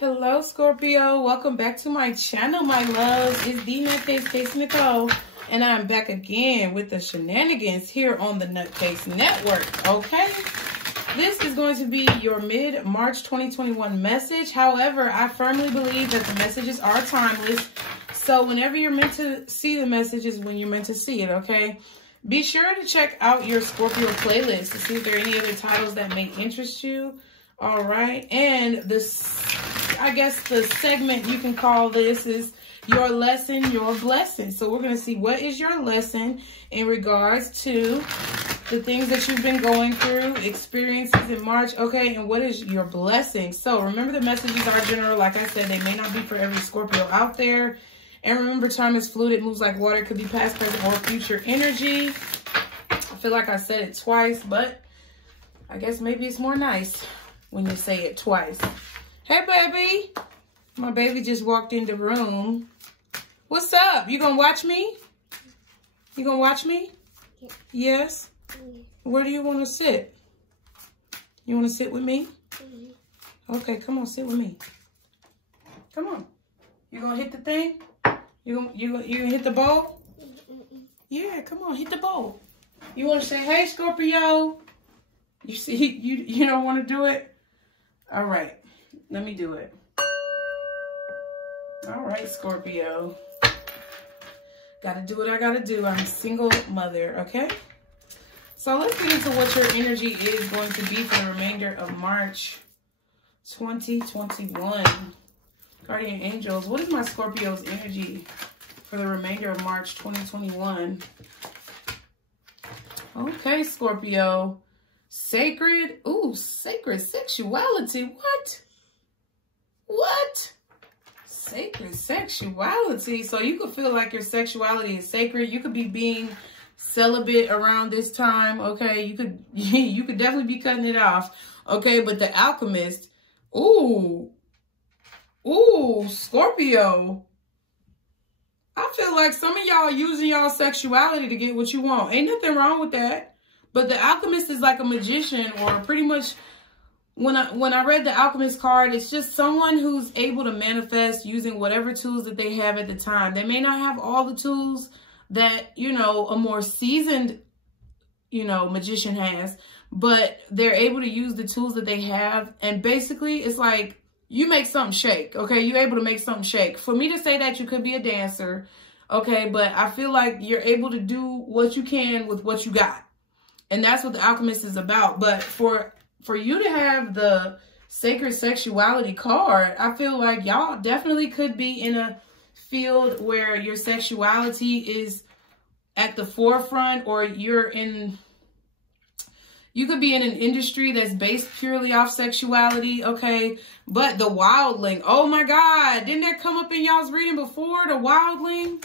Hello, Scorpio. Welcome back to my channel, my loves. It's TheNutCase, Nicole, and I'm back again with the shenanigans here on the NUTCASE network, okay? This is going to be your mid-March 2021 message. However, I firmly believe that the messages are timeless. So whenever you're meant to see the message is when you're meant to see it, okay? Be sure to check out your Scorpio playlist to see if there are any other titles that may interest you. All right. And this, I guess the segment you can call this is your lesson, your blessing. So we're going to see what is your lesson in regards to the things that you've been going through, experiences in March. Okay. And what is your blessing? So remember, the messages are general. Like I said, they may not be for every Scorpio out there. And remember, time is fluid. It moves like water. It could be past, present, or future energy. I feel like I said it twice, but I guess maybe it's more nice when you say it twice. Hey, baby. My baby just walked in the room. What's up? You gonna watch me? You gonna watch me? Yeah. Yes? Yeah. Where do you want to sit? You want to sit with me? Mm-hmm. Okay, come on, sit with me. Come on. You gonna hit the thing? You gonna hit the ball? Mm-hmm. Yeah, come on, hit the ball. You want to say, hey, Scorpio? You see, you don't want to do it? All right, let me do it. All right, Scorpio. Gotta do what I gotta do. I'm a single mother, okay? So let's get into what your energy is going to be for the remainder of March 2021. Guardian angels, what is my Scorpio's energy for the remainder of March 2021? Okay, Scorpio. Sacred, ooh, sacred sexuality. What? Sacred sexuality. So you could feel like your sexuality is sacred. You could be being celibate around this time, okay? You could definitely be cutting it off, okay? But the alchemist, ooh, Scorpio. I feel like some of y'all using y'all sexuality to get what you want. Ain't nothing wrong with that. But the alchemist is like a magician, or pretty much when I read the alchemist card, it's just someone who's able to manifest using whatever tools that they have at the time. They may not have all the tools that, you know, a more seasoned, you know, magician has, but they're able to use the tools that they have. And basically it's like you make something shake, okay? You're able to make something shake. For me to say that, you could be a dancer, okay? But I feel like you're able to do what you can with what you got. And that's what the alchemist is about. But for you to have the sacred sexuality card, I feel like y'all definitely could be in a field where your sexuality is at the forefront, or you could be in an industry that's based purely off sexuality, okay? But the wildling, oh my God, didn't that come up in y'all's reading before, the wildling?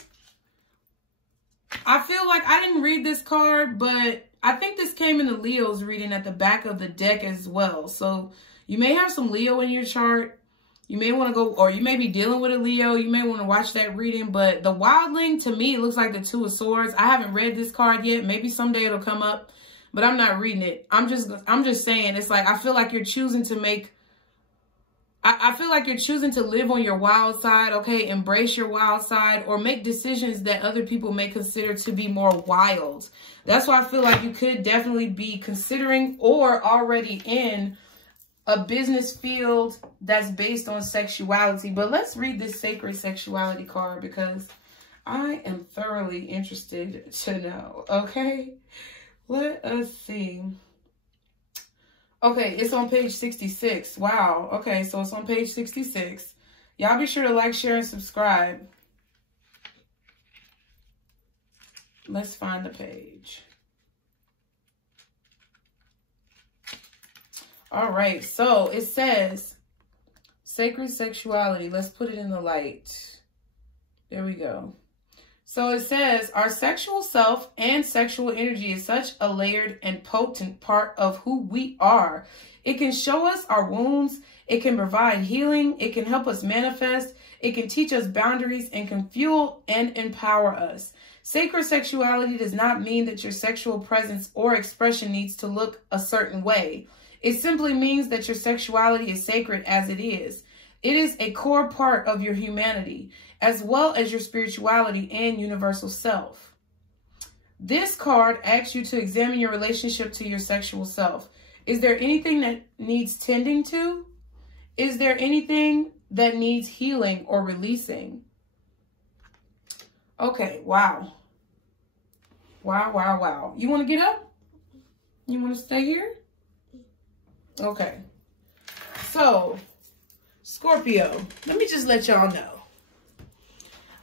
I feel like I didn't read this card, but I think this came in the Leo's reading at the back of the deck as well. So you may have some Leo in your chart. You may want to go, or you may be dealing with a Leo. You may want to watch that reading. But the wildling, to me, it looks like the Two of Swords. I haven't read this card yet. Maybe someday it'll come up, but I'm not reading it. I'm just saying, it's like, I feel like you're choosing to make, I feel like you're choosing to live on your wild side, okay? Embrace your wild side, or make decisions that other people may consider to be more wild. That's why I feel like you could definitely be considering or already in a business field that's based on sexuality. But let's read this sacred sexuality card because I am thoroughly interested to know, okay? Let us see. Okay, it's on page 66. Wow. Okay, so it's on page 66. Y'all be sure to like, share, and subscribe. Let's find the page. All right, so it says sacred sexuality. Let's put it in the light. There we go. So it says, our sexual self and sexual energy is such a layered and potent part of who we are. It can show us our wounds. It can provide healing. It can help us manifest. It can teach us boundaries and can fuel and empower us. Sacred sexuality does not mean that your sexual presence or expression needs to look a certain way. It simply means that your sexuality is sacred as it is. It is a core part of your humanity, as well as your spirituality and universal self. This card asks you to examine your relationship to your sexual self. Is there anything that needs tending to? Is there anything that needs healing or releasing? Okay, wow. Wow, wow, wow. You want to get up? You want to stay here? Okay. So, Scorpio, let me just let y'all know.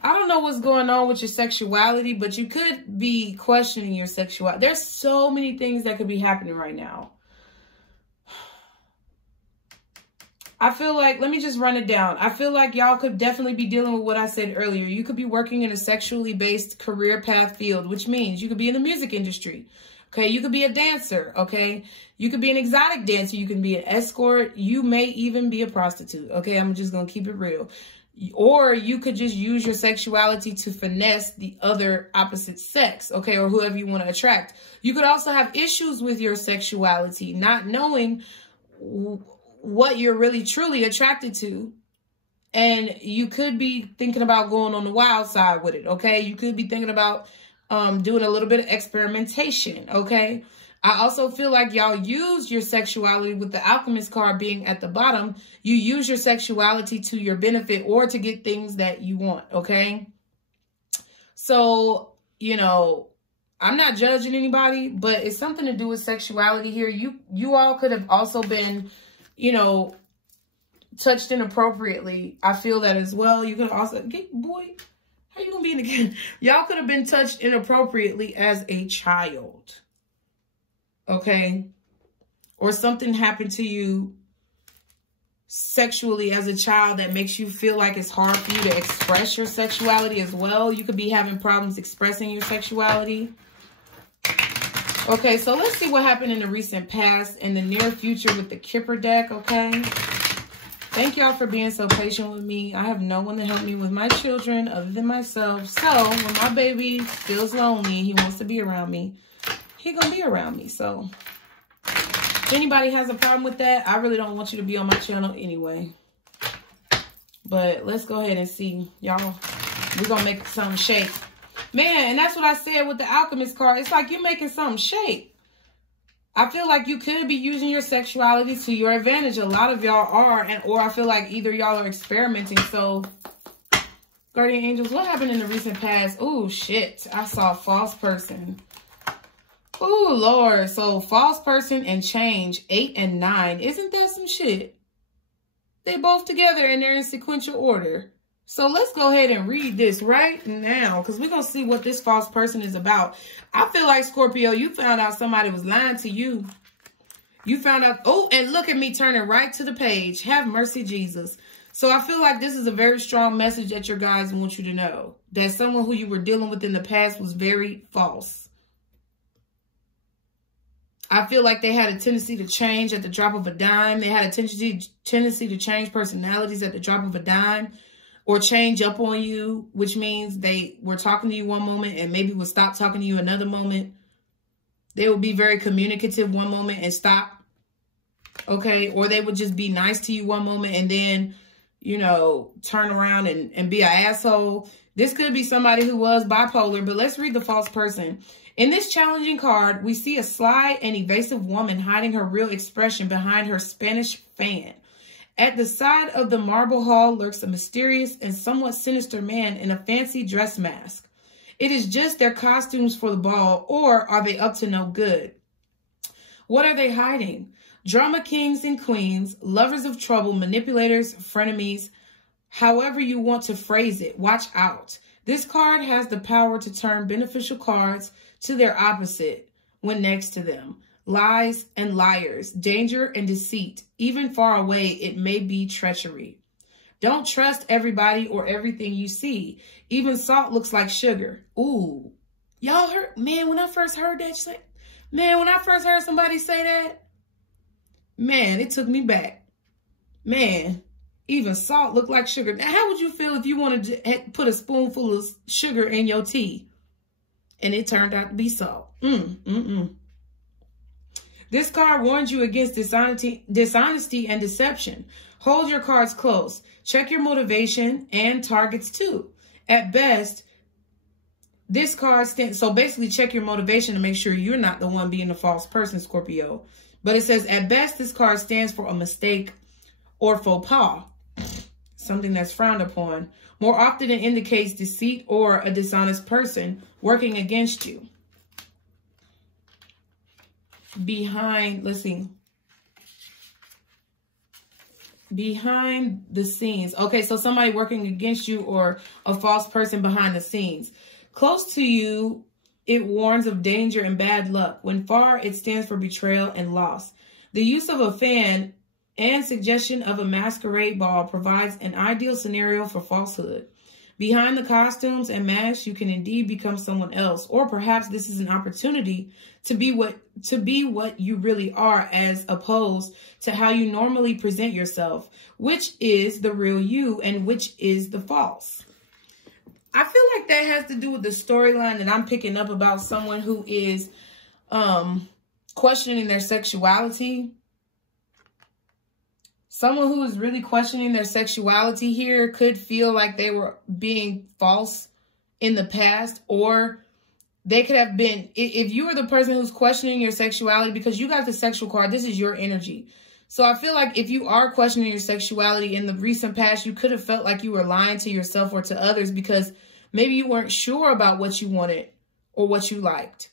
I don't know what's going on with your sexuality, but you could be questioning your sexuality. There's so many things that could be happening right now. I feel like, let me just run it down. I feel like y'all could definitely be dealing with what I said earlier. You could be working in a sexually based career path field, which means you could be in the music industry. Okay, you could be a dancer, okay? You could be an exotic dancer. You can be an escort. You may even be a prostitute, okay? I'm just going to keep it real. Or you could just use your sexuality to finesse the other opposite sex, okay? Or whoever you want to attract. You could also have issues with your sexuality, not knowing what you're really truly attracted to. And you could be thinking about going on the wild side with it, okay? You could be thinking about doing a little bit of experimentation, okay? I also feel like y'all use your sexuality with the Alchemist card being at the bottom. You use your sexuality to your benefit or to get things that you want, okay? So, you know, I'm not judging anybody, but it's something to do with sexuality here. You all could have also been, you know, touched inappropriately. I feel that as well. You could also, boy, how you gonna be in again? Y'all could have been touched inappropriately as a child. Okay? Or something happened to you sexually as a child that makes you feel like it's hard for you to express your sexuality as well. You could be having problems expressing your sexuality. Okay, so let's see what happened in the recent past and the near future with the Kipper deck, okay? Thank y'all for being so patient with me. I have no one to help me with my children other than myself. So when my baby feels lonely, he wants to be around me, he gonna be around me. So if anybody has a problem with that, I really don't want you to be on my channel anyway. But let's go ahead and see. Y'all, we're gonna make something shake. Man, and that's what I said with the Alchemist card. It's like you're making something shake. I feel like you could be using your sexuality to your advantage. A lot of y'all are, or I feel like either y'all are experimenting. So, Guardian Angels, what happened in the recent past? Oh, shit. I saw a false person. Oh, Lord. So, false person and change, 8 and 9. Isn't that some shit? They're both together and they're in sequential order. So let's go ahead and read this right now because we're going to see what this false person is about. I feel like, Scorpio, you found out somebody was lying to you. You found out, oh, and look at me turning right to the page. Have mercy, Jesus. So I feel like this is a very strong message that your guys want you to know. That someone who you were dealing with in the past was very false. I feel like they had a tendency to change at the drop of a dime. They had a tendency to change personalities at the drop of a dime. Or change up on you, which means they were talking to you one moment and maybe would stop talking to you another moment. They would be very communicative one moment and stop. Okay. Or they would just be nice to you one moment and then, you know, turn around and be an asshole. This could be somebody who was bipolar, but let's read the false person. In this challenging card, we see a sly and evasive woman hiding her real expression behind her Spanish fan. At the side of the marble hall lurks a mysterious and somewhat sinister man in a fancy dress mask. It is just their costumes for the ball, or are they up to no good? What are they hiding? Drama kings and queens, lovers of trouble, manipulators, frenemies, however you want to phrase it, watch out. This card has the power to turn beneficial cards to their opposite when next to them. Lies and liars, danger and deceit. Even far away, it may be treachery. Don't trust everybody or everything you see. Even salt looks like sugar. Ooh. Y'all heard? Man, when I first heard that, when I first heard somebody say that, man, it took me back. Man, even salt looked like sugar. Now, how would you feel if you wanted to put a spoonful of sugar in your tea and it turned out to be salt? This card warns you against dishonesty and deception. Hold your cards close. Check your motivation and targets too. At best, this card stands, so basically check your motivation to make sure you're not the one being the false person, Scorpio. But it says, at best, this card stands for a mistake or faux pas, something that's frowned upon. More often, it indicates deceit or a dishonest person working against you. Behind, let's see. Behind the scenes. Okay, so somebody working against you or a false person behind the scenes. Close to you, it warns of danger and bad luck. When far, it stands for betrayal and loss. The use of a fan and suggestion of a masquerade ball provides an ideal scenario for falsehood. Behind the costumes and masks, you can indeed become someone else, or perhaps this is an opportunity to be what you really are, as opposed to how you normally present yourself, which is the real you and which is the false. I feel like that has to do with the storyline that I'm picking up about someone who is questioning their sexuality. Someone who is really questioning their sexuality here could feel like they were being false in the past, or they could have been, if you are the person who's questioning your sexuality, because you got the sexual card, this is your energy. So I feel like if you are questioning your sexuality in the recent past, you could have felt like you were lying to yourself or to others because maybe you weren't sure about what you wanted or what you liked.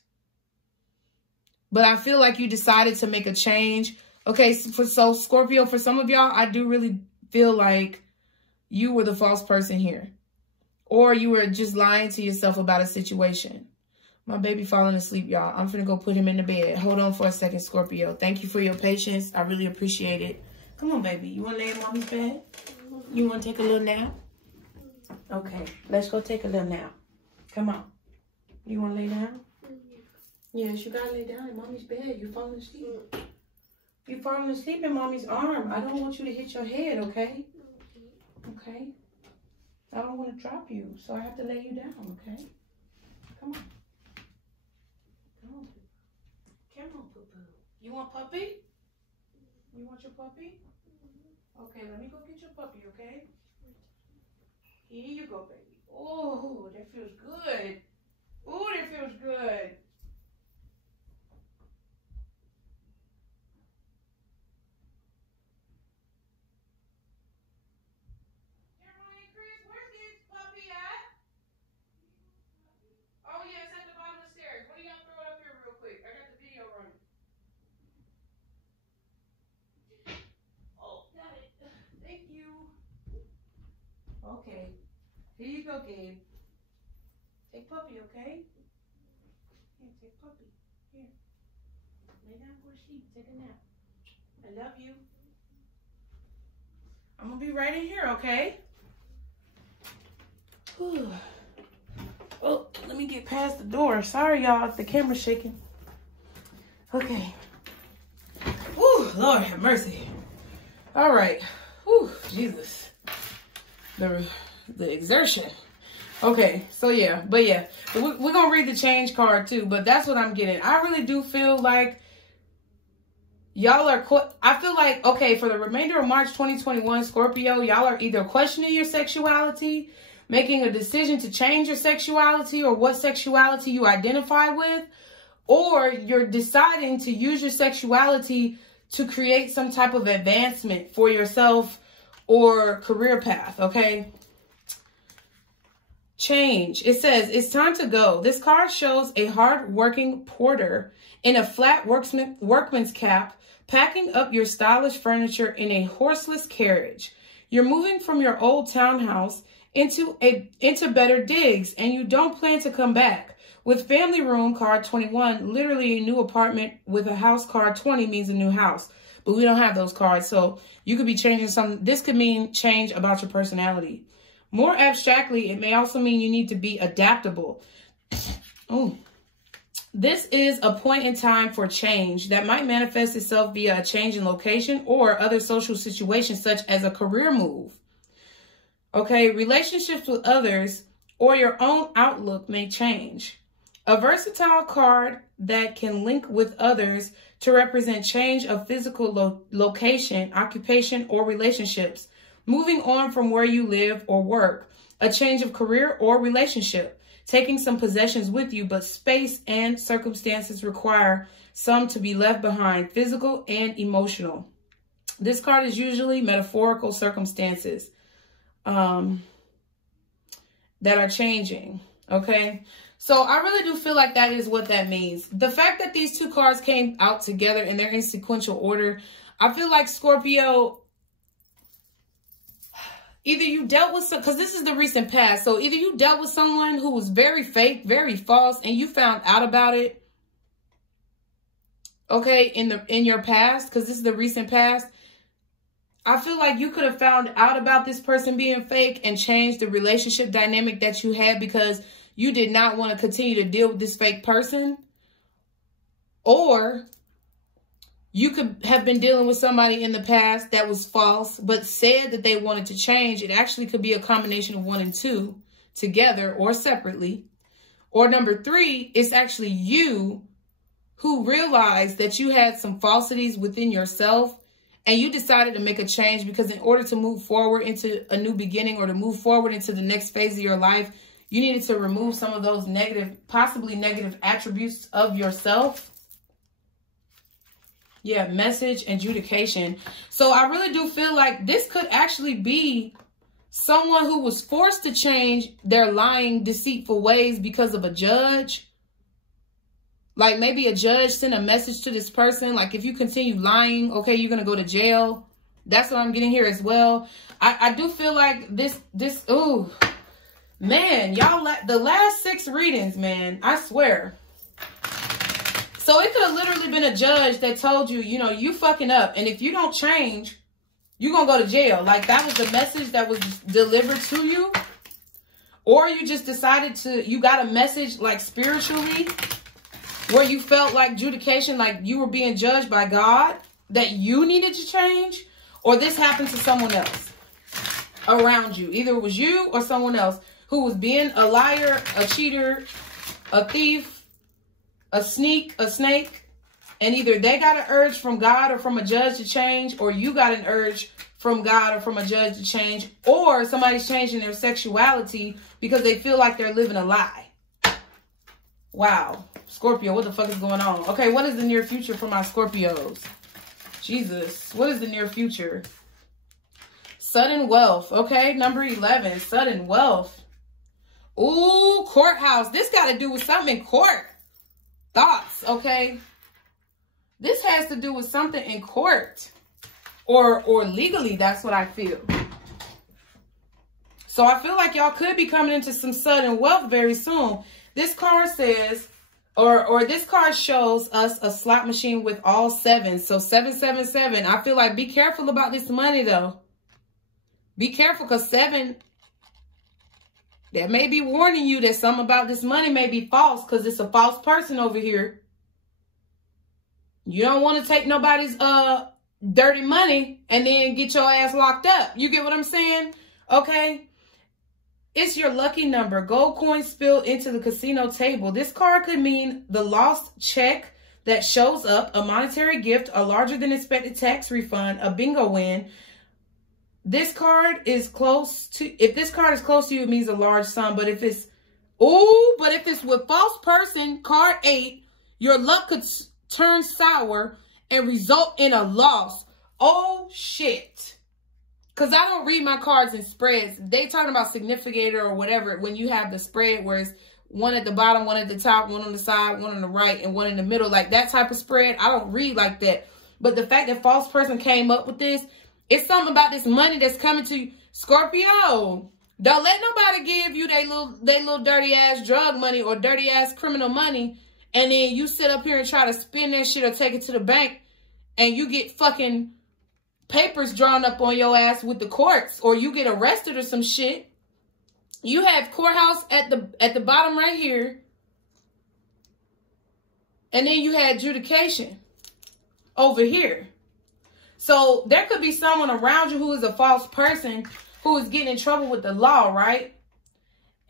But I feel like you decided to make a change. Okay, so Scorpio, for some of y'all, I do really feel like you were the false person here. Or you were just lying to yourself about a situation. My baby falling asleep, y'all. I'm finna go put him in the bed. Hold on for a second, Scorpio. Thank you for your patience. I really appreciate it. Come on, baby. You want to lay in mommy's bed? You want to take a little nap? Okay, let's go take a little nap. Come on. You want to lay down? Yes, you got to lay down in mommy's bed. You're falling asleep. You're falling asleep in mommy's arm. I don't want you to hit your head, okay? Okay? I don't want to drop you, so I have to lay you down, okay? Come on. Come on. Come on, poo-poo. You want puppy? You want your puppy? Okay, let me go get your puppy, okay? Here you go, baby. Oh, that feels good. Oh, that feels good. Oh, yeah, it's at the bottom of the stairs. What do y'all throw it up here real quick? I got the video running. Oh, got it. Thank you. Okay. Here you go, Gabe. Take puppy, okay? Here, take puppy. Here. Lay down, go to sleep. Take a nap. I love you. I'm going to be right in here, okay? Whew. Oh, let me get past the door. Sorry, y'all, the camera's shaking. Okay. Whew, Lord have mercy. All right. Whew, Jesus. The exertion. Okay, so yeah, but yeah. We're going to read the change card too, but that's what I'm getting. I really do feel like y'all are, I feel like, okay, for the remainder of March 2021, Scorpio, y'all are either questioning your sexuality, making a decision to change your sexuality or what sexuality you identify with, or you're deciding to use your sexuality to create some type of advancement for yourself or career path, okay? Change. It says, it's time to go. This card shows a hard-working porter in a flat workman's cap, packing up your stylish furniture in a horseless carriage. You're moving from your old townhouse into better digs, and you don't plan to come back. With family room card 21, literally a new apartment with a house card 20 means a new house, but we don't have those cards, so you could be changing something. This could mean change about your personality. More abstractly, it may also mean you need to be adaptable. Oh, this is a point in time for change that might manifest itself via a change in location or other social situations, such as a career move. Okay, relationships with others or your own outlook may change. A versatile card that can link with others to represent change of physical location, occupation, or relationships. Moving on from where you live or work. A change of career or relationship. Taking some possessions with you, but space and circumstances require some to be left behind, physical and emotional. This card is usually metaphorical circumstances that are changing, okay? So I really do feel like that is what that means. The fact that these two cards came out together and they're in sequential order, I feel like Scorpio, either you dealt with some, because this is the recent past, so either you dealt with someone who was very fake, very false, and you found out about it, okay, in your past, because this is the recent past. I feel like you could have found out about this person being fake and changed the relationship dynamic that you had because you did not want to continue to deal with this fake person. Or you could have been dealing with somebody in the past that was false, but said that they wanted to change. It actually could be a combination of 1 and 2 together or separately. Or number 3, it's actually you who realized that you had some falsities within yourself and you decided to make a change because in order to move forward into a new beginning or to move forward into the next phase of your life, you needed to remove some of those negative, possibly negative attributes of yourself. Yeah, message, adjudication. So I really do feel like this could actually be someone who was forced to change their lying, deceitful ways because of a judge. Like maybe a judge sent a message to this person. Like if you continue lying, okay, you're going to go to jail. That's what I'm getting here as well. I do feel like ooh, man, y'all, the last 6 readings, man, I swear. So it could have literally been a judge that told you, you know, you fucking up. And if you don't change, you're going to go to jail. Like that was the message that was delivered to you. Or you just decided you got a message like spiritually where you felt like adjudication, like you were being judged by God, that you needed to change. Or this happened to someone else around you. Either it was you or someone else who was being a liar, a cheater, a thief, a snake, and either they got an urge from God or from a judge to change, or you got an urge from God or from a judge to change, or somebody's changing their sexuality because they feel like they're living a lie. Wow. Scorpio, what the fuck is going on? Okay, what is the near future for my Scorpios? Jesus, what is the near future? Sudden wealth. Okay, number 11, sudden wealth. Ooh, courthouse. This got to do with something in court. Thoughts, okay? This has to do with something in court or legally. That's what I feel. So I feel like y'all could be coming into some sudden wealth very soon. This card says, or this card shows us a slot machine with all 7s. So 777. I feel like be careful about this money though. Be careful because 7, that may be warning you that something about this money may be false because it's a false person over here. You don't want to take nobody's dirty money and then get your ass locked up. You get what I'm saying? Okay. It's your lucky number. Gold coins spilled into the casino table. This card could mean the lost check that shows up, a monetary gift, a larger than expected tax refund, a bingo win. This card is close to, if this card is close to you, it means a large sum. But if it's, but if it's with false person, card 8, your luck could turn sour and result in a loss. Oh, shit. Because I don't read my cards in spreads. They talking about significator or whatever when you have the spread where it's one at the bottom, one at the top, one on the side, one on the right, and one in the middle. Like that type of spread, I don't read like that. But the fact that false person came up with this, it's something about this money that's coming to you. Scorpio, don't let nobody give you they little dirty ass drug money or dirty ass criminal money. And then you sit up here and try to spend that shit or take it to the bank and you get fucking papers drawn up on your ass with the courts, or you get arrested or some shit. You have courthouse at the bottom right here. And then you had adjudication over here. So there could be someone around you who is a false person who is getting in trouble with the law, right?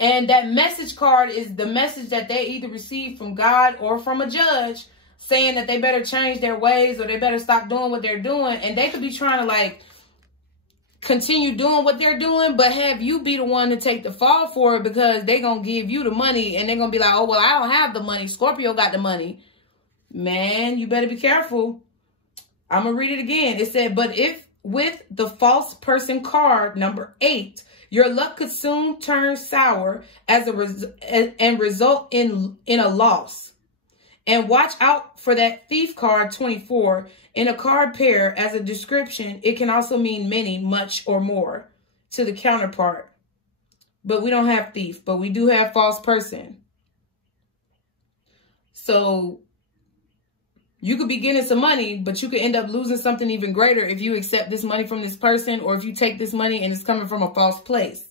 And that message card is the message that they either receive from God or from a judge saying that they better change their ways or they better stop doing what they're doing. And they could be trying to like continue doing what they're doing, but have you be the one to take the fall for it because they're going to give you the money and they're going to be like, oh, well, I don't have the money. Scorpio got the money. Man, you better be careful. I'm going to read it again. It said, but if with the false person card, number 8, your luck could soon turn sour as and result in a loss. And watch out for that thief card 24 in a card pair as a description. It can also mean many, much, or more to the counterpart. But we don't have thief, but we do have false person. So you could be getting some money, but you could end up losing something even greater if you accept this money from this person or if you take this money and it's coming from a false place.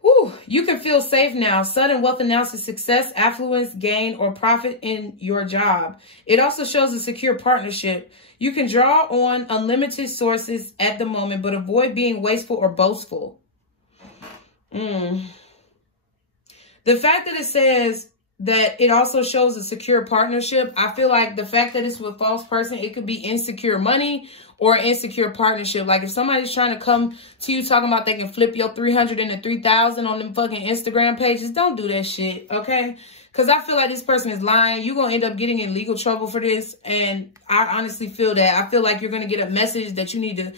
Whew, you can feel safe now. Sudden wealth announces success, affluence, gain, or profit in your job. It also shows a secure partnership. You can draw on unlimited sources at the moment, but avoid being wasteful or boastful. The fact that it says that it also shows a secure partnership, I feel like the fact that it's with false person, it could be insecure money or insecure partnership. Like if somebody's trying to come to you talking about they can flip your 300 into 3,000 on them fucking Instagram pages, don't do that shit, okay? Because I feel like this person is lying. You're going to end up getting in legal trouble for this. And I honestly feel that. I feel like you're going to get a message that you need to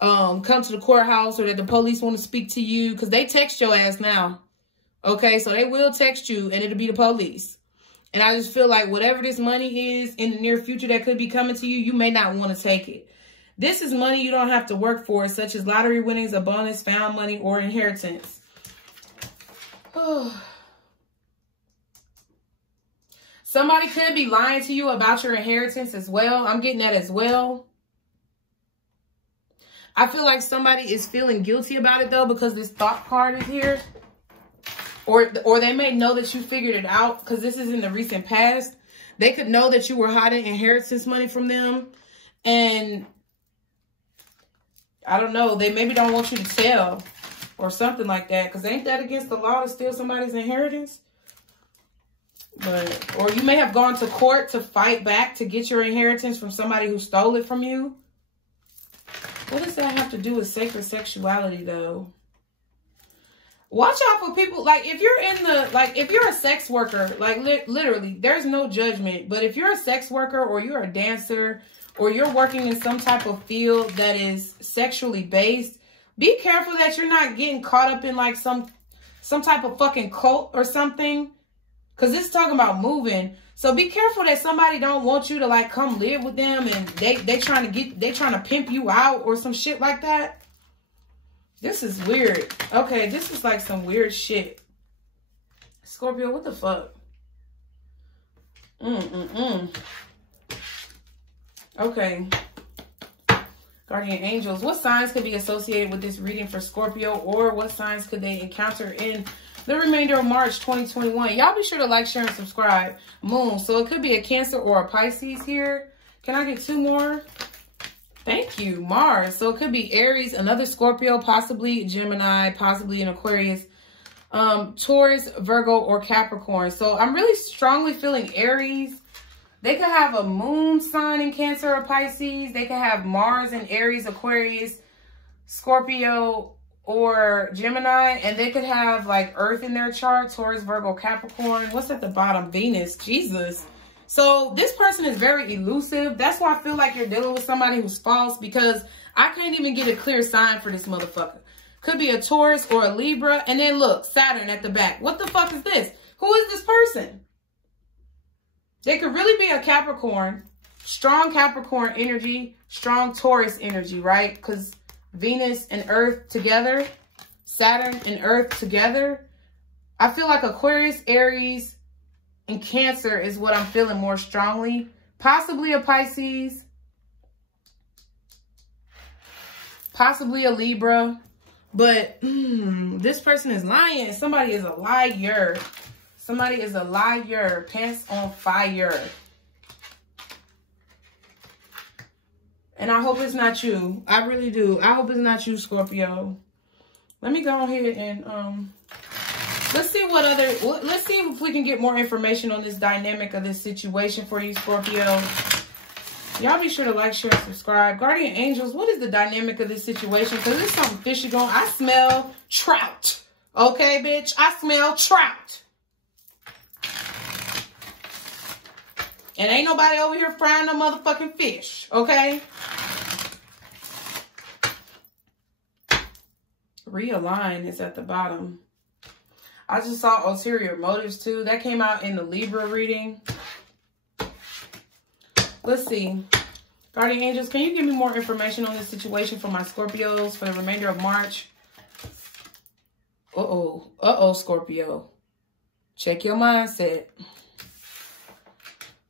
come to the courthouse or that the police want to speak to you because they text your ass now. Okay, so they will text you and it'll be the police. And I just feel like whatever this money is in the near future that could be coming to you, you may not want to take it. This is money you don't have to work for, such as lottery winnings, a bonus, found money, or inheritance. Somebody could be lying to you about your inheritance as well. I'm getting that as well. I feel like somebody is feeling guilty about it, though, because this thought card is here. Or they may know that you figured it out because this is in the recent past. They could know that you were hiding inheritance money from them. And I don't know. They maybe don't want you to tell or something like that. Because ain't that against the law to steal somebody's inheritance? But, or you may have gone to court to fight back to get your inheritance from somebody who stole it from you. What does that have to do with sacred sexuality, though? Watch out for people, like, if you're in the, like, if you're a sex worker, like, literally, there's no judgment. But if you're a sex worker or you're a dancer or you're working in some type of field that is sexually based, be careful that you're not getting caught up in, like, some type of fucking cult or something. Because this is talking about moving. So be careful that somebody don't want you to, like, come live with them and they trying to pimp you out or some shit like that. This is weird. Okay, this is like some weird shit. Scorpio, what the fuck? Okay. Guardian angels. What signs could be associated with this reading for Scorpio? Or what signs could they encounter in the remainder of March 2021? Y'all be sure to like, share, and subscribe. Moon. So it could be a Cancer or a Pisces here. Can I get 2 more? Thank you. Mars. So it could be Aries, another Scorpio, possibly Gemini, possibly an Aquarius, Taurus, Virgo, or Capricorn. So I'm really strongly feeling Aries. They could have a moon sign in Cancer or Pisces. They could have Mars in Aries, Aquarius, Scorpio, or Gemini. And they could have like Earth in their chart, Taurus, Virgo, Capricorn. What's at the bottom? Venus. Jesus. So this person is very elusive. That's why I feel like you're dealing with somebody who's false, because I can't even get a clear sign for this motherfucker. Could be a Taurus or a Libra. And then look, Saturn at the back. What the fuck is this? Who is this person? They could really be a Capricorn. Strong Capricorn energy. Strong Taurus energy, right? Because Venus and Earth together. Saturn and Earth together. I feel like Aquarius, Aries, and Cancer is what I'm feeling more strongly. Possibly a Pisces. Possibly a Libra. But this person is lying. Somebody is a liar. Somebody is a liar. Pants on fire. And I hope it's not you. I really do. I hope it's not you, Scorpio. Let me go ahead and Let's see what other, let's see if we can get more information on this dynamic of this situation for you, Scorpio. Y'all be sure to like, share, and subscribe. Guardian angels, what is the dynamic of this situation? Because there's something fishy going on. I smell trout. Okay, bitch? I smell trout. And ain't nobody over here frying no motherfucking fish. Okay? Realign is at the bottom. I just saw ulterior motives too. That came out in the Libra reading. Let's see. Guardian angels, can you give me more information on this situation for my Scorpios for the remainder of March? Uh-oh. Uh-oh, Scorpio. Check your mindset.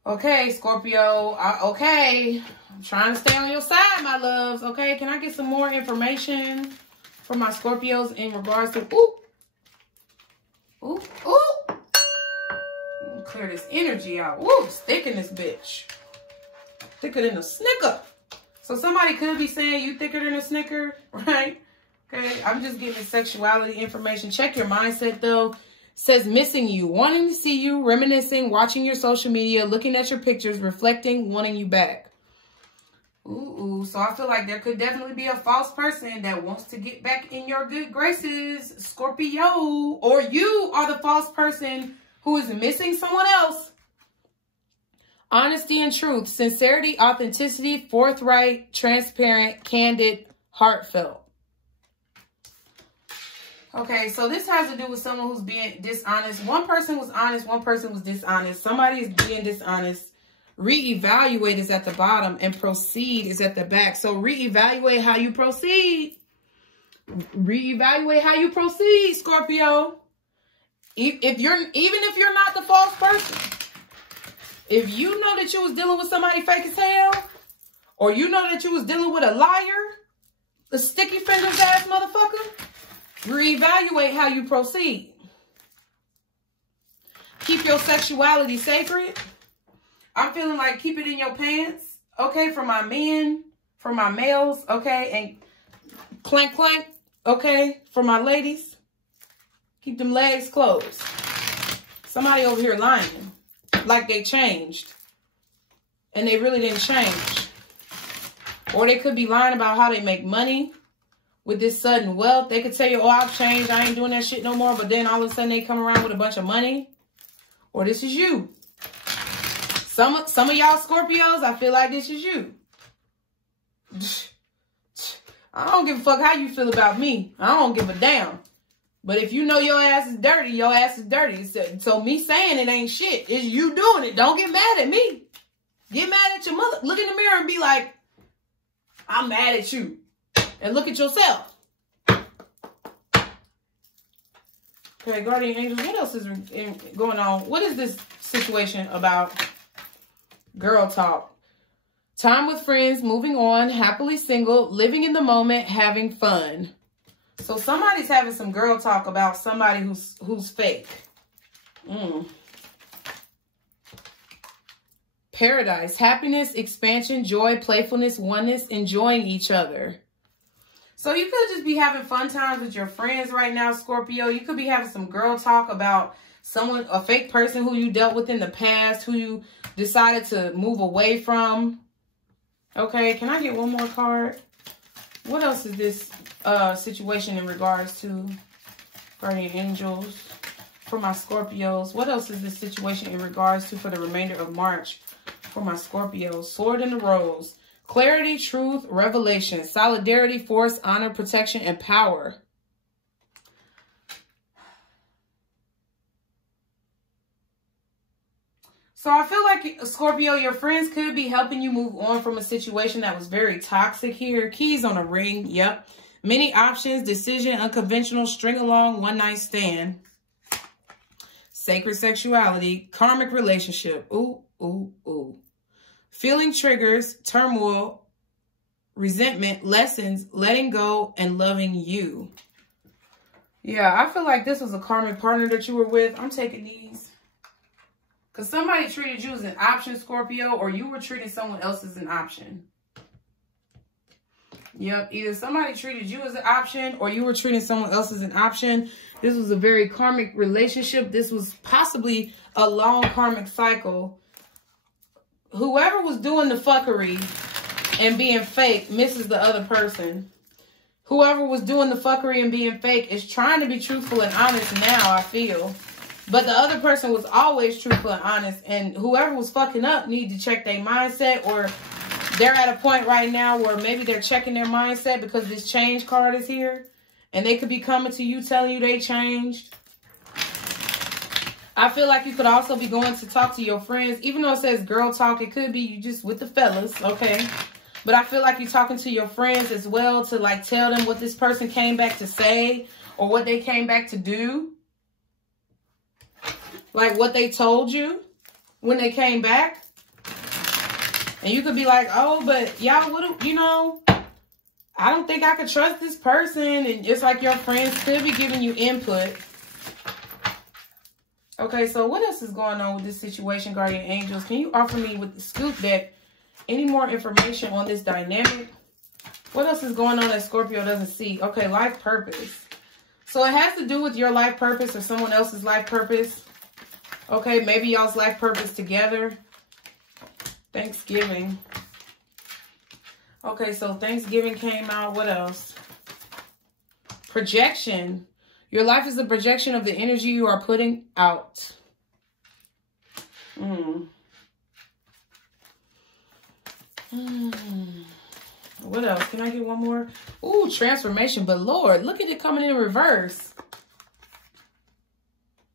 Okay, Scorpio. Okay. I'm trying to stay on your side, my loves. Okay, can I get some more information for my Scorpios in regards to... Ooh. Ooh. Ooh. Clear this energy out. Ooh, it's thick in this bitch. Thicker than a Snicker. So somebody could be saying you thicker than a Snicker, right? Okay, I'm just giving sexuality information. Check your mindset, though. Says missing you, wanting to see you, reminiscing, watching your social media, looking at your pictures, reflecting, wanting you back. Ooh, so I feel like there could definitely be a false person that wants to get back in your good graces, Scorpio. Or you are the false person who is missing someone else. Honesty and truth, sincerity, authenticity, forthright, transparent, candid, heartfelt. Okay, so this has to do with someone who's being dishonest. One person was honest, one person was dishonest. Somebody is being dishonest. Reevaluate is at the bottom and proceed is at the back. So reevaluate how you proceed. Reevaluate how you proceed, Scorpio. Even if you're not the false person. If you know that you was dealing with somebody fake as hell, or you know that you was dealing with a liar, a sticky fingers ass motherfucker, reevaluate how you proceed. Keep your sexuality sacred. I'm feeling like keep it in your pants, okay, for my men, for my males, okay, and clank, clank, okay, for my ladies. Keep them legs closed. Somebody over here lying. Like they changed. And they really didn't change. Or they could be lying about how they make money with this sudden wealth. They could tell you, oh, I've changed. I ain't doing that shit no more. But then all of a sudden they come around with a bunch of money. Or this is you. Some of y'all Scorpios, I feel like this is you. I don't give a fuck how you feel about me. I don't give a damn. But if you know your ass is dirty, your ass is dirty. So me saying it ain't shit. It's you doing it. Don't get mad at me. Get mad at your mother. Look in the mirror and be like, I'm mad at you. And look at yourself. Okay, Guardian Angels, what else is going on? What is this situation about? Girl talk. Time with friends, moving on, happily single, living in the moment, having fun. So somebody's having some girl talk about somebody who's fake. Paradise, happiness, expansion, joy, playfulness, oneness, enjoying each other. So you could just be having fun times with your friends right now, Scorpio. You could be having some girl talk about someone, a fake person who you dealt with in the past, who you decided to move away from. Okay, can I get one more card? What else is this situation in regards to Guardian Angels for my Scorpios? What else is this situation in regards to for the remainder of March for my Scorpios? Sword in the Rose. Clarity, truth, revelation, solidarity, force, honor, protection, and power. So I feel like, Scorpio, your friends could be helping you move on from a situation that was very toxic here. Keys on a ring. Yep. Many options, decision, unconventional, string along, one night stand. Sacred sexuality, karmic relationship. Ooh, ooh, ooh. Feeling triggers, turmoil, resentment, lessons, letting go, and loving you. Yeah, I feel like this was a karmic partner that you were with. I'm taking these. Because somebody treated you as an option, Scorpio, or you were treating someone else as an option. Yep, either somebody treated you as an option or you were treating someone else as an option. This was a very karmic relationship. This was possibly a long karmic cycle. Whoever was doing the fuckery and being fake misses the other person. Whoever was doing the fuckery and being fake is trying to be truthful and honest now, I feel. But the other person was always truthful and honest. And whoever was fucking up need to check their mindset, or they're at a point right now where maybe they're checking their mindset because this change card is here. And they could be coming to you telling you they changed. I feel like you could also be going to talk to your friends. Even though it says girl talk, it could be you just with the fellas, okay? But I feel like you're talking to your friends as well to like tell them what this person came back to say or what they came back to do. Like what they told you when they came back. And you could be like, oh, but y'all, what, you know, I don't think I could trust this person. And it's like your friends could be giving you input. Okay, so what else is going on with this situation, guardian angels? Can you offer me with the scoop deck any more information on this dynamic? What else is going on that Scorpio doesn't see? Okay, life purpose. So it has to do with your life purpose or someone else's life purpose. Okay, maybe y'all's life purpose together. Thanksgiving. Okay, so Thanksgiving came out. What else? Projection. Your life is a projection of the energy you are putting out. What else? Can I get one more? Ooh, transformation. But Lord, look at it coming in reverse.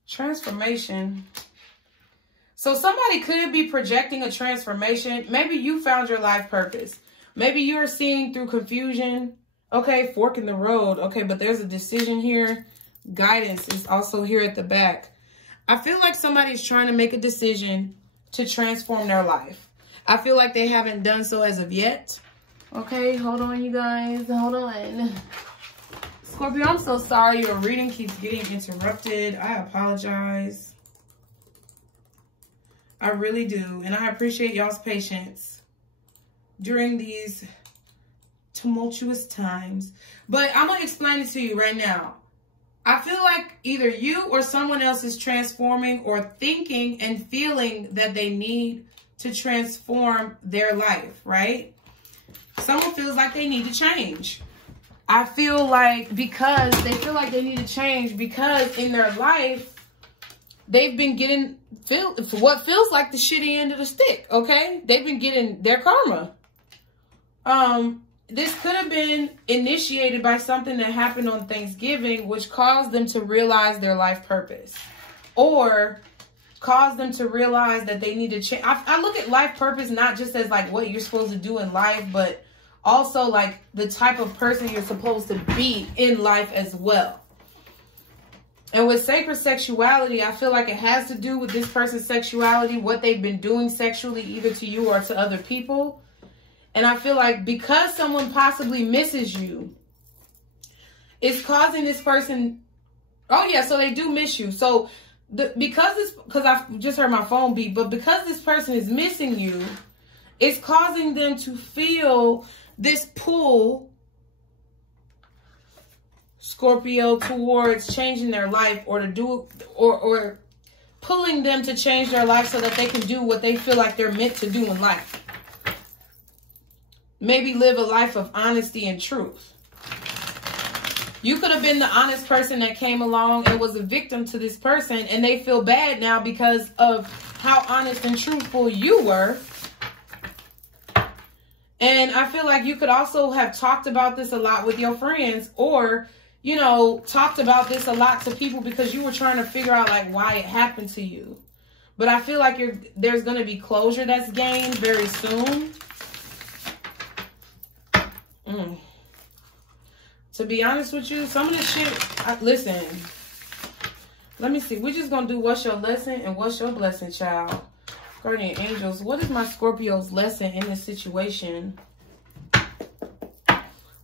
Transformation. So somebody could be projecting a transformation. Maybe you found your life purpose. Maybe you're seeing through confusion. Okay, fork in the road. Okay, but there's a decision here. Guidance is also here at the back. I feel like somebody's trying to make a decision to transform their life. I feel like they haven't done so as of yet. Okay, hold on, you guys. Hold on. Scorpio, I'm so sorry your reading keeps getting interrupted. I apologize. I really do. And I appreciate y'all's patience during these tumultuous times. But I'm going to explain it to you right now. I feel like either you or someone else is transforming or thinking and feeling that they need to transform their life, right? Someone feels like they need to change. I feel like because they feel like they need to change because in their life, they've been getting what feels like the shitty end of the stick, okay? They've been getting their karma. This could have been initiated by something that happened on Thanksgiving, which caused them to realize their life purpose. Or caused them to realize that they need to change. I look at life purpose not just as like what you're supposed to do in life, but also like the type of person you're supposed to be in life as well. And with sacred sexuality, I feel like it has to do with this person's sexuality, what they've been doing sexually, either to you or to other people. And I feel like because someone possibly misses you, it's causing this person, oh yeah, so they do miss you. So because I just heard my phone beep, but because this person is missing you, it's causing them to feel this pull, Scorpio, towards changing their life or to do, or pulling them to change their life so that they can do what they feel like they're meant to do in life. Maybe live a life of honesty and truth. You could have been the honest person that came along and was a victim to this person, and they feel bad now because of how honest and truthful you were. And I feel like you could also have talked about this a lot with your friends, or, you know, talked about this a lot to people because you were trying to figure out like why it happened to you. But I feel like there's going to be closure that's gained very soon. To be honest with you, some of this shit, listen, let me see. We're just going to do what's your lesson and what's your blessing, child. Guardian angels, what is my Scorpio's lesson in this situation?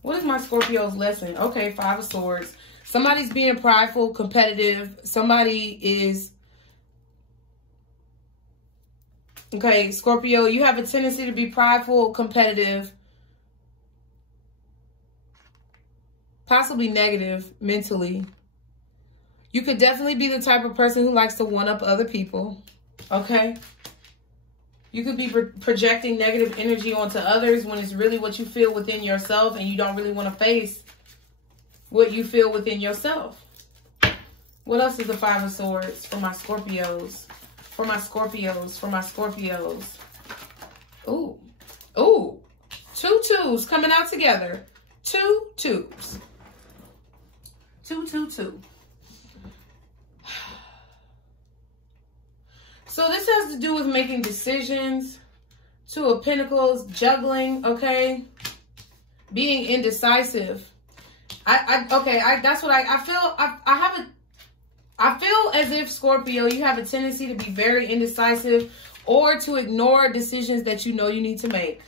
What is my Scorpio's lesson? Okay, Five of Swords. Somebody's being prideful, competitive. Somebody is... Okay, Scorpio, you have a tendency to be prideful, competitive, possibly negative mentally. You could definitely be the type of person who likes to one-up other people, okay? You could be projecting negative energy onto others when it's really what you feel within yourself and you don't really want to face what you feel within yourself. What else is the Five of Swords for my Scorpios? For my Scorpios, for my Scorpios. Ooh, ooh, 2 2s coming out together. 2 2s. 2 2 2. So this has to do with making decisions. 2 of Pentacles, juggling, okay? Being indecisive. That's what I feel. I feel as if, Scorpio, you have a tendency to be very indecisive or to ignore decisions that you know you need to make.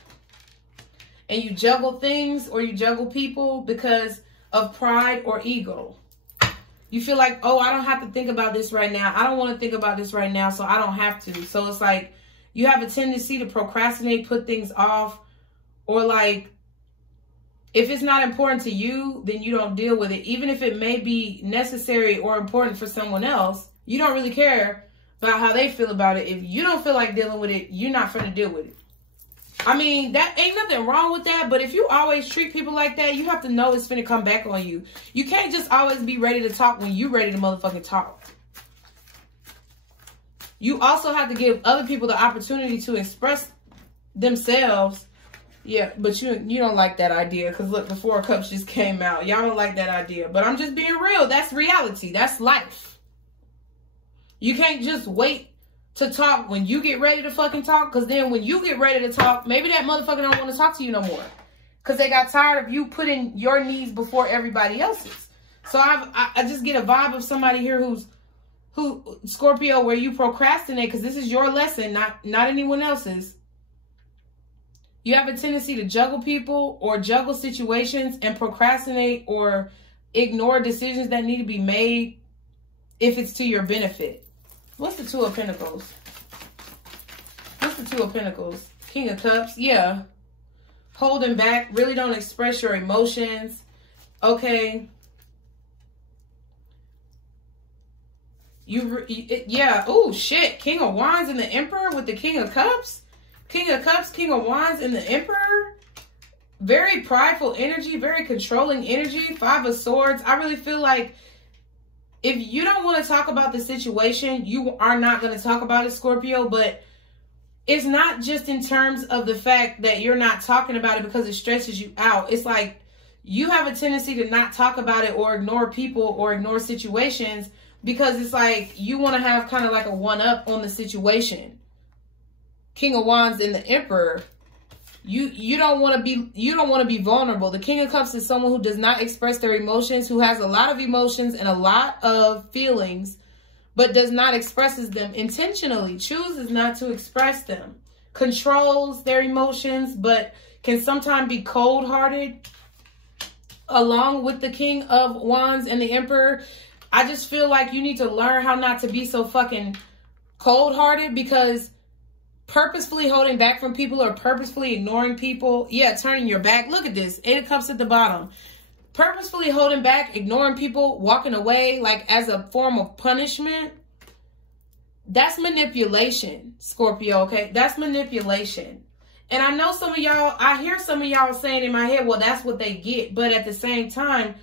And you juggle things or you juggle people because of pride or ego. You feel like, oh, I don't have to think about this right now. I don't want to think about this right now, so I don't have to. So it's like you have a tendency to procrastinate, put things off, or like if it's not important to you, then you don't deal with it. Even if it may be necessary or important for someone else, you don't really care about how they feel about it. If you don't feel like dealing with it, you're not finna deal with it. I mean, that ain't nothing wrong with that, but if you always treat people like that, you have to know it's finna come back on you. You can't just always be ready to talk when you ready to motherfucking talk. You also have to give other people the opportunity to express themselves. Yeah, but you don't like that idea because look, the 4 of Cups just came out. Y'all don't like that idea, but I'm just being real. That's reality. That's life. You can't just wait to talk when you get ready to fucking talk, because then when you get ready to talk, maybe that motherfucker don't want to talk to you no more because they got tired of you putting your needs before everybody else's. So I just get a vibe of somebody here who Scorpio, where you procrastinate because this is your lesson, not anyone else's. You have a tendency to juggle people or juggle situations and procrastinate or ignore decisions that need to be made if it's to your benefit. What's the 2 of Pentacles? What's the 2 of Pentacles? King of Cups. Yeah. Holding back. Really don't express your emotions. Okay. Yeah. Oh, shit. King of Wands and the Emperor with the King of Cups. King of Cups, King of Wands, and the Emperor. Very prideful energy. Very controlling energy. 5 of Swords. I really feel like if you don't want to talk about the situation, you are not going to talk about it, Scorpio. But it's not just in terms of the fact that you're not talking about it because it stresses you out. It's like you have a tendency to not talk about it or ignore people or ignore situations because it's like you want to have kind of like a one-up on the situation. King of Wands and the Emperor. You don't want to be vulnerable. The King of Cups is someone who does not express their emotions, who has a lot of emotions and a lot of feelings, but does not express them intentionally, chooses not to express them, controls their emotions, but can sometimes be cold-hearted. Along with the King of Wands and the Emperor, I just feel like you need to learn how not to be so fucking cold-hearted, because purposefully holding back from people or purposefully ignoring people. Yeah, turning your back. Look at this. 8 of Cups at the bottom. Purposefully holding back, ignoring people, walking away like as a form of punishment. That's manipulation, Scorpio, okay? That's manipulation. And I know some of y'all, I hear some of y'all saying in my head, well, that's what they get. But at the same time,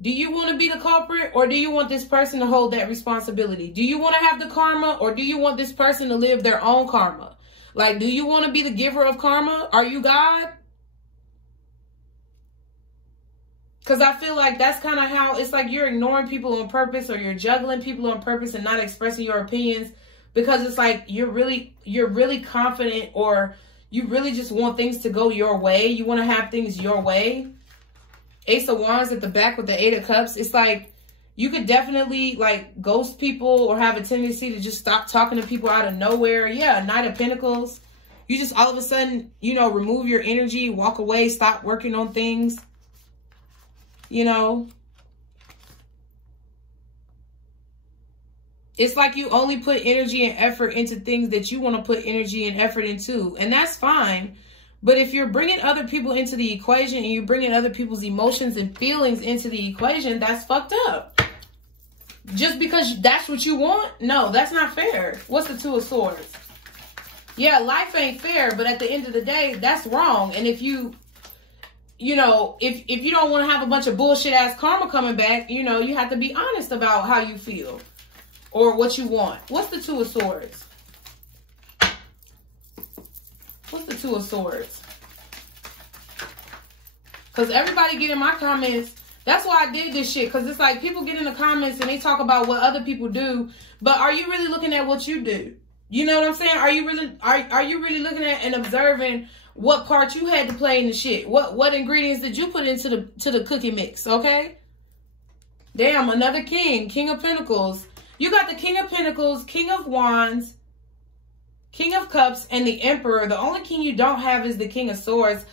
do you want to be the culprit, or do you want this person to hold that responsibility? Do you want to have the karma, or do you want this person to live their own karma? Like, do you want to be the giver of karma? Are you God? Because I feel like that's kind of how it's like you're ignoring people on purpose, or you're juggling people on purpose and not expressing your opinions because it's like you're really confident, or you really just want things to go your way. You want to have things your way. Ace of Wands at the back with the 8 of Cups. It's like you could definitely like ghost people or have a tendency to just stop talking to people out of nowhere. Yeah, Knight of Pentacles. You just all of a sudden, you know, remove your energy, walk away, stop working on things. You know, it's like you only put energy and effort into things that you want to put energy and effort into. And that's fine. But if you're bringing other people into the equation and you're bringing other people's emotions and feelings into the equation, that's fucked up. just because that's what you want? No, that's not fair. What's the Two of Swords? Yeah, life ain't fair, but at the end of the day, that's wrong. And if you know, if you don't want to have a bunch of bullshit ass karma coming back, you know, you have to be honest about how you feel or what you want. What's the Two of Swords? What's the Two of Swords? Because everybody get in my comments. That's why I did this shit. Because it's like people get in the comments and they talk about what other people do. But are you really looking at what you do? You know what I'm saying? Are you really looking at and observing what part you had to play in the shit? What ingredients did you put into the cookie mix? Okay. Damn, another king. King of Pentacles. You got the King of Pentacles, King of Wands, King of Cups, and the Emperor. The only king you don't have is the King of Swords.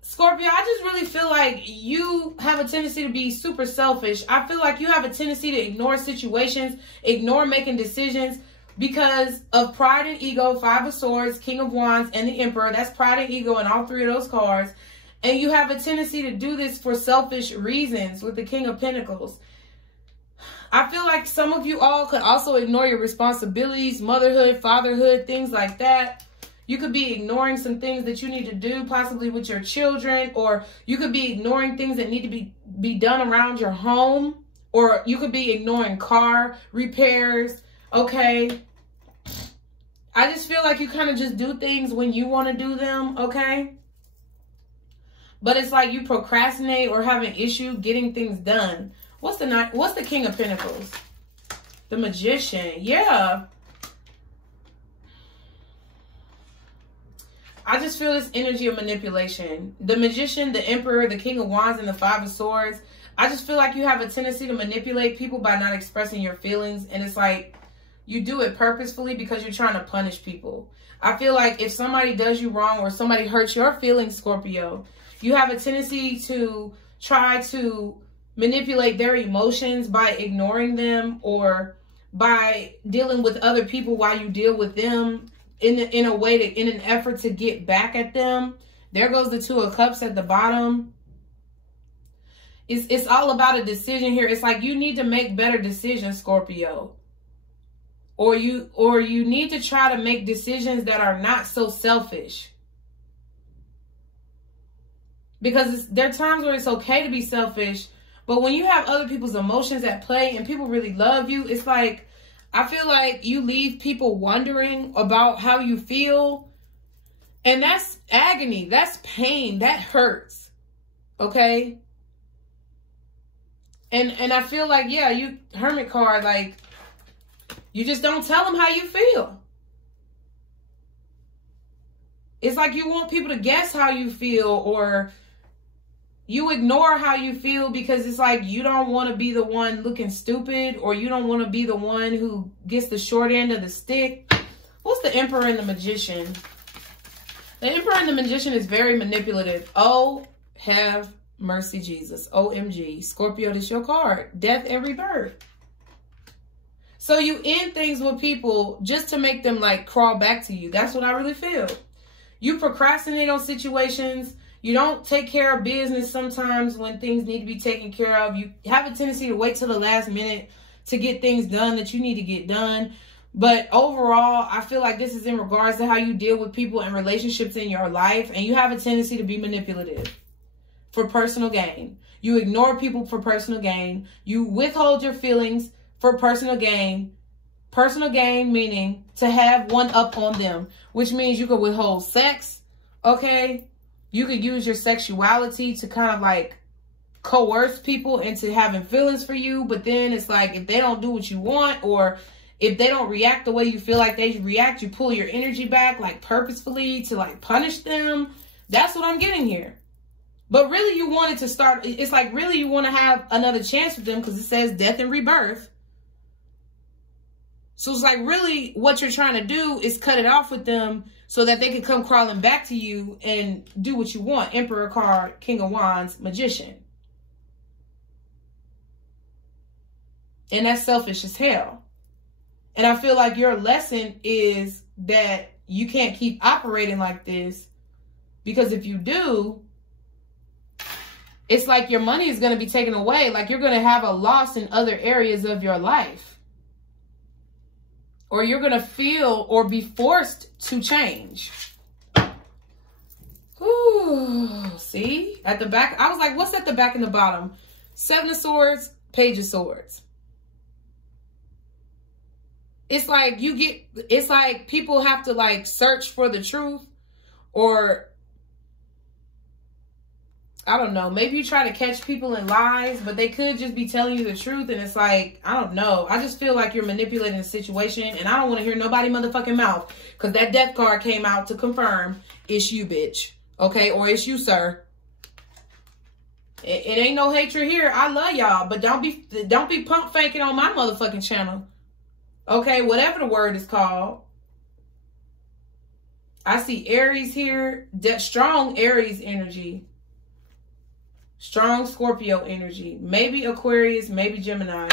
Scorpio, I just really feel like you have a tendency to be super selfish. I feel like you have a tendency to ignore situations, ignore making decisions because of pride and ego. Five of Swords, King of Wands, and the Emperor. That's pride and ego in all three of those cards. And you have a tendency to do this for selfish reasons with the King of Pentacles. I feel like some of you all could also ignore your responsibilities, motherhood, fatherhood, things like that. You could be ignoring some things that you need to do, possibly with your children, or you could be ignoring things that need to be done around your home, or you could be ignoring car repairs, okay? I just feel like you kind of just do things when you want to do them, okay? But it's like you procrastinate or have an issue getting things done. What's the King of Pentacles? The Magician. Yeah. I just feel this energy of manipulation. The Magician, the Emperor, the King of Wands, and the Five of Swords. I just feel like you have a tendency to manipulate people by not expressing your feelings. And it's like you do it purposefully because you're trying to punish people. I feel like if somebody does you wrong or somebody hurts your feelings, Scorpio, you have a tendency to try to manipulate their emotions by ignoring them or by dealing with other people while you deal with them in an effort to get back at them. There goes the Two of Cups at the bottom. It's all about a decision here. It's like you need to make better decisions, Scorpio. Or you need to try to make decisions that are not so selfish. Because there are times where it's okay to be selfish, but when you have other people's emotions at play and people really love you, it's like, I feel like you leave people wondering about how you feel. And that's agony. That's pain. That hurts. Okay? And I feel like, yeah, you, Hermit card, like, you just don't tell them how you feel. It's like you want people to guess how you feel, or you ignore how you feel because it's like you don't want to be the one looking stupid, or you don't want to be the one who gets the short end of the stick. What's the Emperor and the Magician? The Emperor and the Magician is very manipulative. Oh, have mercy, Jesus. OMG. Scorpio, this your card. Death and rebirth. So you end things with people just to make them like crawl back to you. That's what I really feel. You procrastinate on situations. You don't take care of business sometimes when things need to be taken care of. You have a tendency to wait till the last minute to get things done that you need to get done. But overall, I feel like this is in regards to how you deal with people and relationships in your life. And you have a tendency to be manipulative for personal gain. You ignore people for personal gain. You withhold your feelings for personal gain. Personal gain meaning to have one up on them, which means you could withhold sex, okay? You could use your sexuality to kind of like coerce people into having feelings for you. But then it's like, if they don't do what you want, or if they don't react the way you feel like they react, you pull your energy back like purposefully to like punish them. That's what I'm getting here. But really you wanted to start, it's like really you want to have another chance with them because it says death and rebirth. So it's like really what you're trying to do is cut it off with them so that they can come crawling back to you and do what you want. Emperor card, King of Wands, Magician. And that's selfish as hell. And I feel like your lesson is that you can't keep operating like this, because if you do, it's like your money is going to be taken away. Like you're going to have a loss in other areas of your life. Or you're going to feel or be forced to change. Ooh, see? At the back, I was like, what's at the back and the bottom? 7 of Swords, Page of Swords. It's like it's like people have to like search for the truth, or I don't know, maybe you try to catch people in lies, but they could just be telling you the truth. And it's like, I don't know. I just feel like you're manipulating the situation, and I don't want to hear nobody motherfucking mouth, because that death card came out to confirm it's you, bitch. Okay, or it's you, sir. It ain't no hatred here. I love y'all, but don't be pump faking on my motherfucking channel. Okay, whatever the word is called. I see Aries here. Strong Aries energy. Strong Scorpio energy. Maybe Aquarius, maybe Gemini.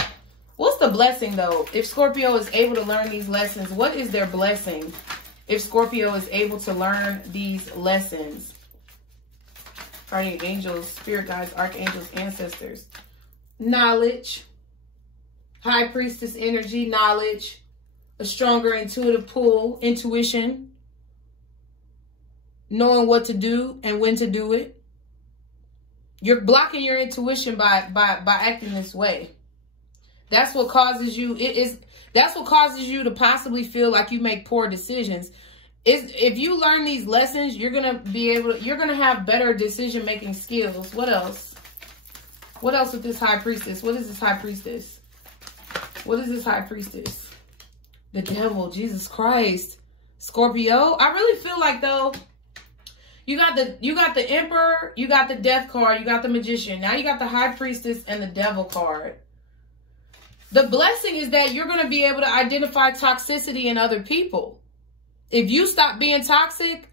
What's the blessing though? If Scorpio is able to learn these lessons, what is their blessing? If Scorpio is able to learn these lessons. Guardian angels, spirit guides, archangels, ancestors. Knowledge. High priestess energy, knowledge. A stronger intuitive pull, intuition. Knowing what to do and when to do it. You're blocking your intuition by acting this way. That's what causes you, that's what causes you to possibly feel like you make poor decisions. If you learn these lessons, you're gonna have better decision-making skills. What else? What else with this High Priestess? What is this High Priestess? What is this High Priestess? The Devil, Jesus Christ. Scorpio. I really feel like though, you got the Emperor, you got the Death card, you got the Magician. Now you got the High Priestess and the Devil card. The blessing is that you're going to be able to identify toxicity in other people. If you stop being toxic,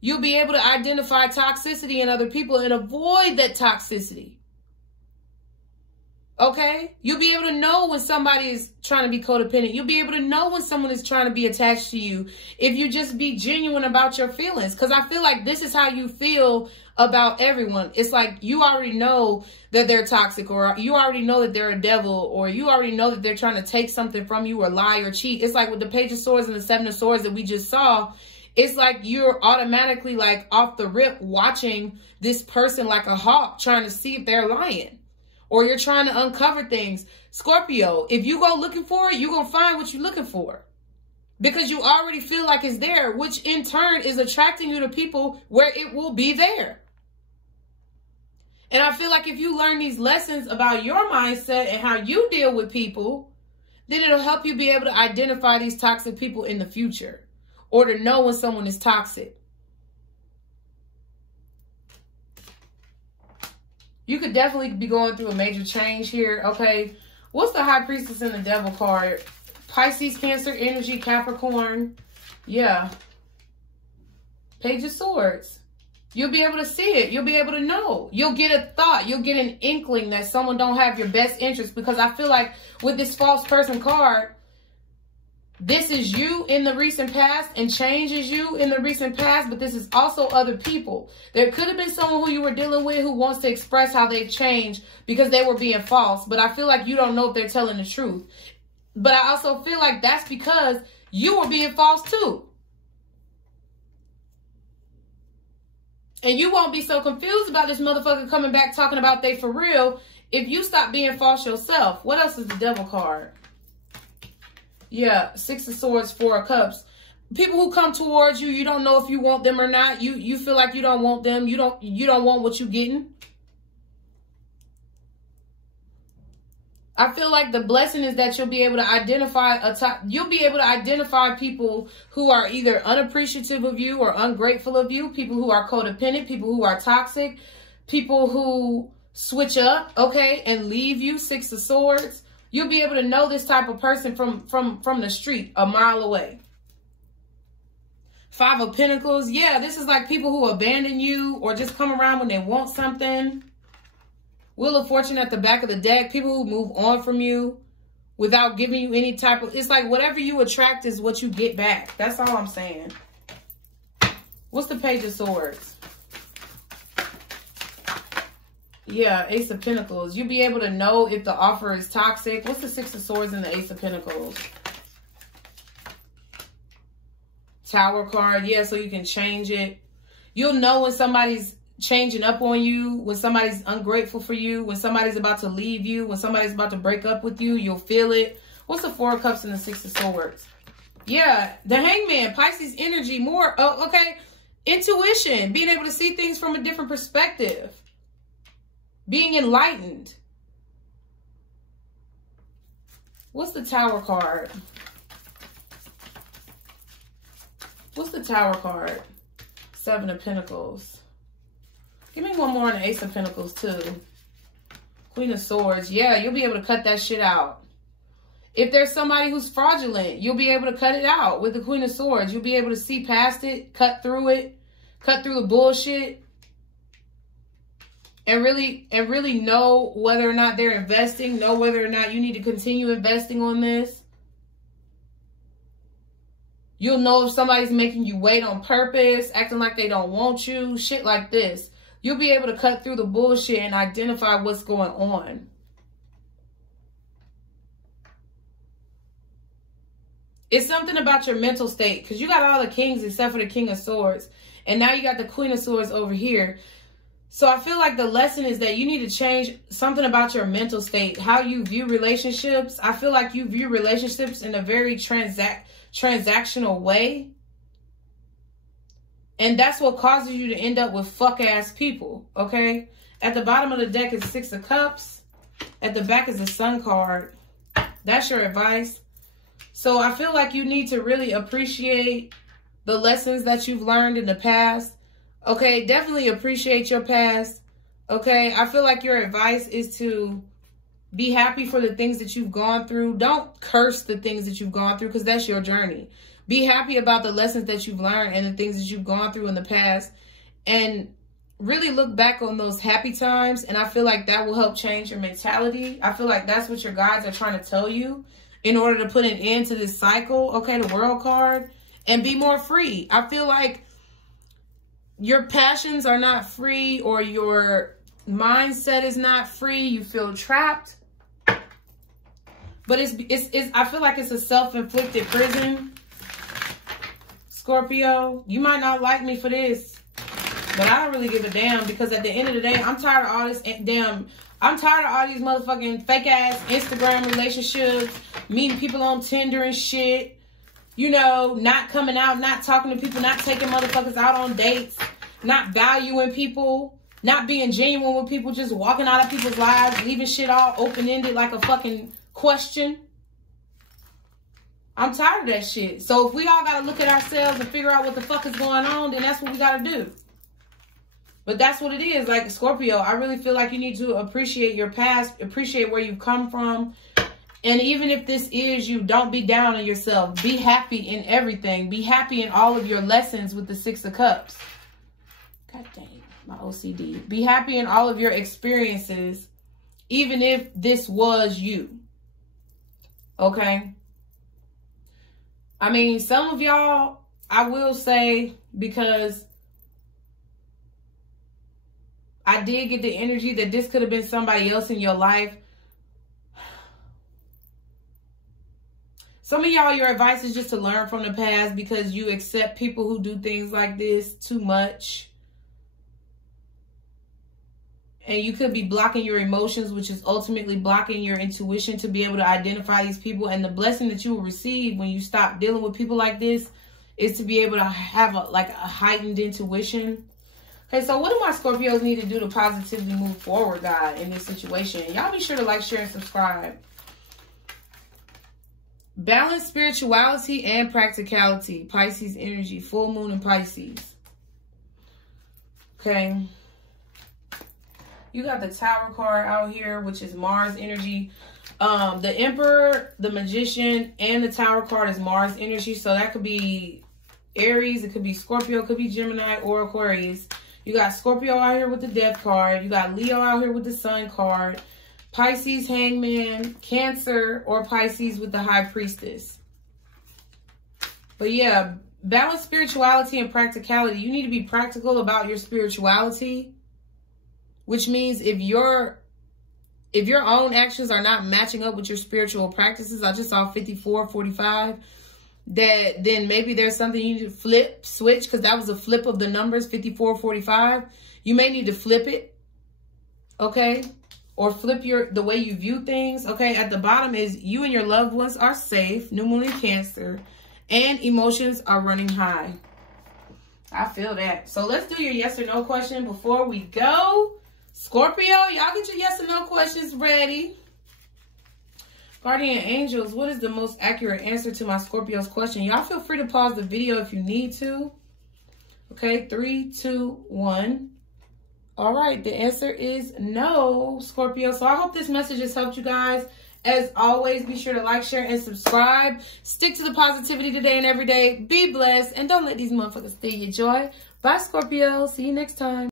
you'll be able to identify toxicity in other people and avoid that toxicity. Okay? You'll be able to know when somebody is trying to be codependent. You'll be able to know when someone is trying to be attached to you if you just be genuine about your feelings. Because I feel like this is how you feel about everyone. It's like you already know that they're toxic, or you already know that they're a devil, or you already know that they're trying to take something from you or lie or cheat. It's like with the Page of Swords and the 7 of Swords that we just saw. It's like you're automatically like off the rip watching this person like a hawk trying to see if they're lying. Or you're trying to uncover things. Scorpio, if you go looking for it, you're going to find what you're looking for. Because you already feel like it's there, which in turn is attracting you to people where it will be there. And I feel like if you learn these lessons about your mindset and how you deal with people, then it'll help you be able to identify these toxic people in the future. Or to know when someone is toxic. You could definitely be going through a major change here. Okay. What's the High Priestess and the Devil card? Pisces, Cancer, energy, Capricorn. Yeah. Page of Swords. You'll be able to see it. You'll be able to know. You'll get a thought. You'll get an inkling that someone don't have your best interest. Because I feel like with this false person card, this is you in the recent past and changes you in the recent past, but this is also other people. There could have been someone who you were dealing with who wants to express how they've changed because they were being false, but I feel like you don't know if they're telling the truth. But I also feel like that's because you were being false too. And you won't be so confused about this motherfucker coming back talking about they for real if you stop being false yourself. What else is the Devil card? Yeah, 6 of Swords, 4 of Cups. People who come towards you, you don't know if you want them or not. You feel like you don't want them. You don't want what you're getting. I feel like the blessing is that you'll be able to identify people who are either unappreciative of you or ungrateful of you, people who are codependent, people who are toxic, people who switch up, okay, and leave you. 6 of Swords. You'll be able to know this type of person from the street a mile away. 5 of Pentacles. Yeah, this is like people who abandon you or just come around when they want something. Wheel of Fortune at the back of the deck. People who move on from you without giving you any type of... It's like whatever you attract is what you get back. That's all I'm saying. What's the Page of Swords? Yeah, Ace of Pentacles. You'll be able to know if the offer is toxic. What's the Six of Swords and the Ace of Pentacles? Tower card. Yeah, so you can change it. You'll know when somebody's changing up on you, when somebody's ungrateful for you, when somebody's about to leave you, when somebody's about to break up with you. You'll feel it. What's the Four of Cups and the Six of Swords? Yeah, the Hangman. Pisces energy. More, oh, okay. Intuition. Being able to see things from a different perspective. Being enlightened. What's the Tower card? What's the Tower card? Seven of Pentacles. Give me one more on the Ace of Pentacles too. Queen of Swords. Yeah, you'll be able to cut that shit out. If there's somebody who's fraudulent, you'll be able to cut it out with the Queen of Swords. You'll be able to see past it, cut through the bullshit. And really know whether or not they're investing, know whether or not you need to continue investing on this. You'll know if somebody's making you wait on purpose, acting like they don't want you, shit like this. You'll be able to cut through the bullshit and identify what's going on. It's something about your mental state, because you got all the kings except for the King of Swords. And now you got the Queen of Swords over here. So I feel like the lesson is that you need to change something about your mental state, how you view relationships. I feel like you view relationships in a very transactional way. And that's what causes you to end up with fuck-ass people, okay? At the bottom of the deck is Six of Cups. At the back is the Sun card. That's your advice. So I feel like you need to really appreciate the lessons that you've learned in the past. Okay, definitely appreciate your past. Okay, I feel like your advice is to be happy for the things that you've gone through. Don't curse the things that you've gone through, because that's your journey. Be happy about the lessons that you've learned and the things that you've gone through in the past. And really look back on those happy times. And I feel like that will help change your mentality. I feel like that's what your guides are trying to tell you in order to put an end to this cycle. Okay, the World card. And be more free. I feel like your passions are not free, or your mindset is not free. You feel trapped. But I feel like it's a self-inflicted prison. Scorpio, you might not like me for this, but I don't really give a damn, because at the end of the day, I'm tired of all this I'm tired of all these motherfucking fake ass Instagram relationships, meeting people on Tinder and shit. You know, not coming out, not talking to people, not taking motherfuckers out on dates, not valuing people, not being genuine with people, just walking out of people's lives, leaving shit all open-ended like a fucking question. I'm tired of that shit. So if we all got to look at ourselves and figure out what the fuck is going on, then that's what we got to do. But that's what it is. Like, Scorpio, I really feel like you need to appreciate your past, appreciate where you've come from. And even if this is you, don't be down on yourself. Be happy in everything. Be happy in all of your lessons with the Six of Cups. God dang, my OCD. Be happy in all of your experiences, even if this was you. Okay? I mean, some of y'all, I will say, because I did get the energy that this could have been somebody else in your life. Some of y'all, your advice is just to learn from the past, because you accept people who do things like this too much. And you could be blocking your emotions, which is ultimately blocking your intuition to be able to identify these people. And the blessing that you will receive when you stop dealing with people like this is to be able to have a heightened intuition. Okay, so what do my Scorpios need to do to positively move forward, God, in this situation? Y'all be sure to like, share, and subscribe. Balance spirituality and practicality. Pisces energy. Full moon in Pisces. Okay. You got the Tower card out here, which is Mars energy. The Emperor, the Magician, and the Tower card is Mars energy. So that could be Aries. It could be Scorpio. It could be Gemini or Aquarius. You got Scorpio out here with the Death card. You got Leo out here with the Sun card. Pisces, Hangman, Cancer, or Pisces with the High Priestess. But yeah, balance spirituality and practicality. You need to be practical about your spirituality which means if your own actions are not matching up with your spiritual practices, I just saw 54, 45, then maybe there's something you need to switch, because that was a flip of the numbers, 54, 45. You may need to flip it, okay? Or flip the way you view things, okay? At the bottom is you and your loved ones are safe, new moon in Cancer, and emotions are running high. I feel that. So let's do your yes or no question before we go. Scorpio, y'all get your yes or no questions ready. Guardian angels, what is the most accurate answer to my Scorpio's question? Y'all feel free to pause the video if you need to. Okay, 3, 2, 1. All right, the answer is no, Scorpio. So I hope this message has helped you guys. As always, be sure to like, share, and subscribe. Stick to the positivity today and every day. Be blessed, and don't let these motherfuckers steal your joy. Bye, Scorpio. See you next time.